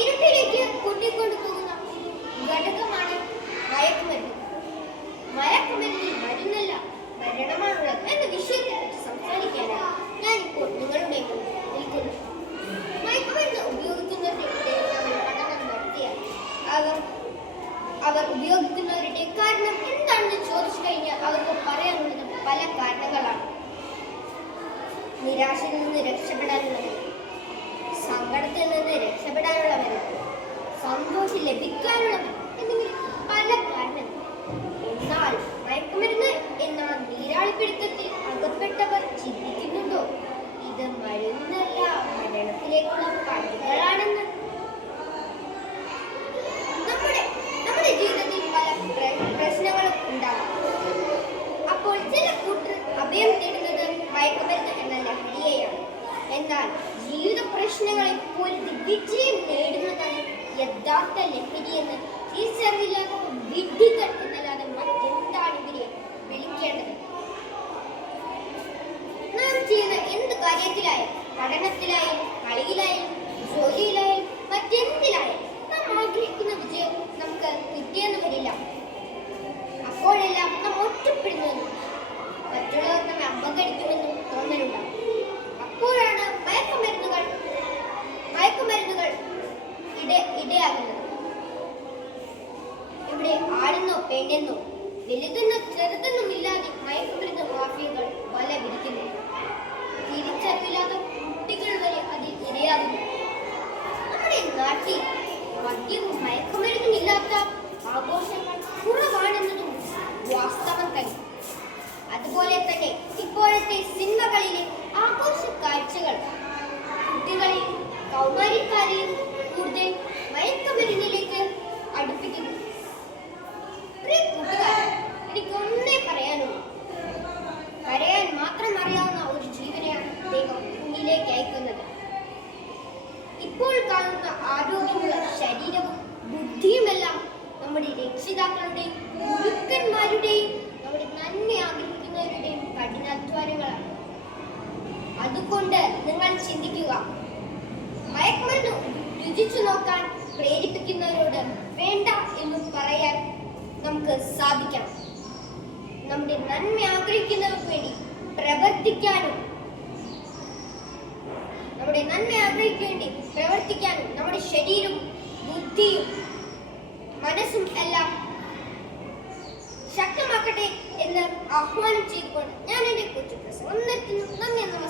ഇരുട്ടിലേക്ക് കൂട്ടിക്കൊണ്ടു പോകുന്ന ഘടകമാണ് മയക്കുമരുന്ന്. മയക്കുമരുന്നിൽ മരുന്നല്ല, മരണമാണുള്ളത് എന്ന വിഷയത്തെക്കുറിച്ച് സംസാരിക്കാനാണ് ഞാനിപ്പോൾ നിങ്ങളുടെ മുന്നിൽ നിൽക്കുന്നത്. മയക്കുമരുന്ന് ഉപയോഗിക്കുന്നവരുടെ പഠനം നടത്തിയാൽ അവർ ഉപയോഗിക്കുന്നവരുടെ കാരണം എന്താണെന്ന് ചോദിച്ചു കഴിഞ്ഞാൽ അവർക്ക് പറയാനുള്ളത് പല കാരണങ്ങളാണ്. നിരാശയിൽ നിന്ന് രക്ഷപ്പെടാനുള്ള മരുന്ന്, സങ്കടത്തിൽ നിന്ന് രക്ഷപ്പെടാനുള്ള മരുന്ന്, സന്തോഷം ലഭിക്കാനുള്ള മരുന്ന് എന്നിങ്ങനെ പല കാരണങ്ങൾ. എന്നാൽ മയക്കുമരുന്ന് എന്ന നീരാളിപ്പിടുത്തത്തിൽ അകപ്പെട്ടവർ ചിന്തിക്കുന്നുണ്ടോ ഇത് മരുന്നല്ല, മരണത്തിലേക്കുള്ള പടികളാണെന്ന്? നമ്മുടെ ജീവിതത്തിൽ പല പ്രശ്നങ്ങളും ഉണ്ടാകും. അപ്പോൾ ചില കൂട്ടർ അഭയം തേടുന്നത് മയക്കുമരുന്ന് എന്ന ലഹരിയെയാണ്. എന്നാൽ ജീവിത പ്രശ്നങ്ങളെ പോലും വിജയം നേടുന്നതാണ് യഥാർത്ഥ ലഹരിയെന്ന് തിരിച്ചറിവില്ലാത്ത വിഡ്ഢികൾ എന്നല്ലാതെ മറ്റെന്താണ് ഇവരെ വിളിക്കേണ്ടത്? നാം ചെയ്യുന്ന എന്ത് കാര്യത്തിലായാലും, പഠനത്തിലായാലും, കളിയിലായാലും, ജോലിയിലായാലും, മറ്റെന്തിലായാലും നാം ആഗ്രഹിക്കുന്ന വിജയം നമുക്ക് കിട്ടിയെന്ന് വരില്ല. അപ്പോഴെല്ലാം നാം ഒറ്റപ്പെടുന്നുവെന്നും മറ്റുള്ളവർ നമ്മെ അപകടിക്കുമെന്നും തോന്നലുണ്ടാവും. അപ്പോഴാണ് മയക്കുമരുന്നുകൾ ഇടയാകുന്നത്. ഇവിടെ ആണെന്നോ പെണ്ണെന്നോ വലുതെന്നോ ചെറുതെന്നുമില്ലാതെ മയക്കുമരുന്ന് മാഫിയകൾ വല വിരിക്കുന്നു. തിരിച്ചറിവില്ലാത്ത കുട്ടികൾ വരെ അതിൽ ഇരയാകുന്നു. നമ്മുടെ നാട്ടിൽ മദ്യവും മയക്കുമരുന്നും ഇല്ലാത്ത ആഘോഷങ്ങൾ കുറവാണെന്നതും വാസ്തവം തന്നെ. അതുപോലെ തന്നെ ഇപ്പോഴത്തെ സിനിമകളിലെ ആഘോഷ കാഴ്ചകൾ കുട്ടികളെയും കൗമാരിക്കാരെയും കൂടുതൽ മയക്കുമരുന്നിലേക്ക് അടുപ്പിക്കുന്നു. പ്രിയ കൂട്ടുകാരെ, എനിക്കൊന്നേ പറയാനുള്ളൂ. കരയാൻ മാത്രം അറിയാവുന്ന ഒരു ജീവനെയാണ് ദൈവം മുന്നിലേക്ക് അയക്കുന്നത്. ഇപ്പോൾ കാണുന്ന ആരോഗ്യമുള്ള ശരീരവും ബുദ്ധിയുമെല്ലാം നമ്മുടെ രക്ഷിതാക്കളുടെയും ഗുരുക്കന്മാരുടെയും നമ്മുടെ നന്മ ആഗ്രഹിക്കുന്നവരുടെയും കഠിനാധ്വാനങ്ങളാണ്. അതുകൊണ്ട് നിങ്ങൾ ചിന്തിക്കുക. മയക്കുമരുന്ന് രുചിച്ചു നോക്കാൻ പ്രേരിപ്പിക്കുന്നവരോട് വേണ്ട എന്ന് പറയാൻ നമുക്ക് സാധിക്കണം. നമ്മുടെ നന്മ ആഗ്രഹിക്കുന്നവർക്ക് വേണ്ടി പ്രവർത്തിക്കാനും നമ്മുടെ ശരീരവും ബുദ്ധിയും മനസ്സും എല്ലാം ശക്തമാക്കട്ടെ എന്ന് ആഹ്വാനം ചെയ്തുകൊണ്ട് ഞാൻ എൻ്റെ കൊച്ചു പ്രസംഗം നിർത്തുന്നു. നന്ദി, നമസ്കാരം.